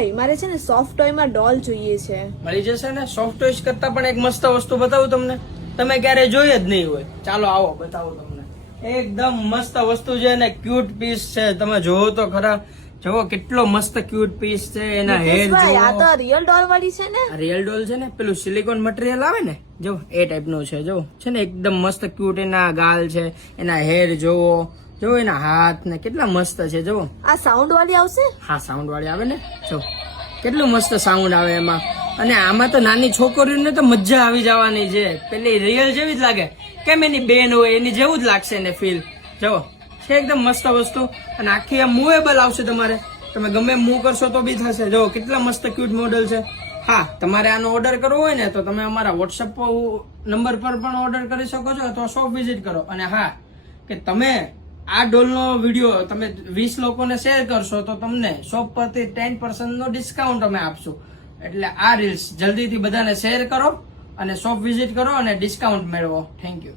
ભાઈ મારે છે ને સોફ્ટ ટોય માં ડોલ જોઈએ છે. મળી જશે ને. સોફ્ટ ટોયસ કરતા પણ એક મસ્ત વસ્તુ બતાવું તમને, તમે ક્યારે જોઈ જ નહીં હોય. ચાલો આવો બતાવું તમને. એકદમ મસ્ત વસ્તુ છે ને ક્યુટ પીસ છે. તમે જોવો તો ખરા, જોવો કેટલો મસ્ત ક્યુટ પીસ છે. એના હેર ભાઈ આ જોવો. તો રિયલ ડોલ વાળી છે ને. રિયલ ડોલ છે ને, પેલું સિલિકોન મટીરિયલ આવે ને, જો એ ટાઈપ નું છે. જો છે ને એકદમ મસ્ત ક્યુટ. એના ગાલ છે, એના હેર જોવો, જો એના હાથ ને કેટલા મસ્ત છે. જો આ સાઉન્ડ વાળી આવશે. હા સાઉન્ડ વાળી આવે ને. જો કેટલું મસ્ત સાઉન્ડ આવે એમાં. અને આમાં તો નાની છોકરીઓને તો મજા આવી જવાની છે. પેલી રિયલ જેવી જ લાગે, કેમ એની બેન હોય એની જેવું જ લાગશે એને ફીલ. જો છે એકદમ મસ્ત વસ્તુ. અને આખી આ મૂવેબલ આવશે. તમારે તમે ગમે મૂવ કરશો તો બી થશે. જો કેટલા મસ્ત ક્યુટ મોડલ છે. હા, તમારે આનો ઓર્ડર કરવો હોય ને તો તમે અમારા વોટ્સઅપ નંબર પર પણ ઓર્ડર કરી શકો છો અથવા શોપ વિઝિટ કરો. અને હા, કે તમે આ ડોલનો વિડીયો તમે 20 લોકોને શેર કરશો તો તમને શોપ પરથી 10% નો ડિસ્કાઉન્ટ અમે આપશું. એટલે આ રીલ્સ જલ્દીથી બધાને શેર કરો અને શોપ વિઝિટ કરો અને ડિસ્કાઉન્ટ મેળવો. Thank you.